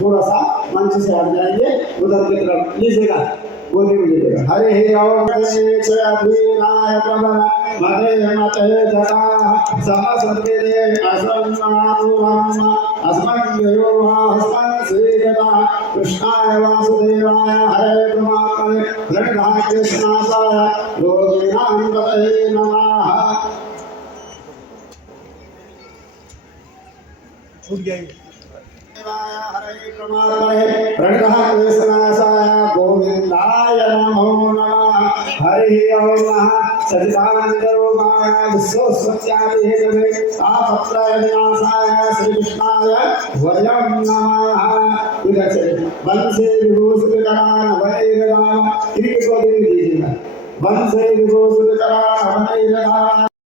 थोड़ा सा मंच से हट जाएंगे उधर की तरफ लीजिएगा गोदी में लीजिएगा। हरे ओम अभिनायक मदे मते जटा सहस्रते असन्नातुरम् अस्मद्यो हस्तं श्रीगता कृष्णाय वासुदेवाय हरे परमात्मने प्रणिधाय कृष्णाय योगिनां पतये नमः। छूट जाएंगे। हरे परमात्मने प्रणिधाय कृष्णाय गोविंदाय नमो नमः। हरि ओम सचिदानंदरूपाय विश्वोत्पत्त्यादिहेतवे तापत्रयविनाशाय श्रीकृष्णाय वयं नमः। इधर से वंशे विभूषितकरान् वैरदाम इनकी गोदी में दीजिएगा। वंशे विभूषितकरान्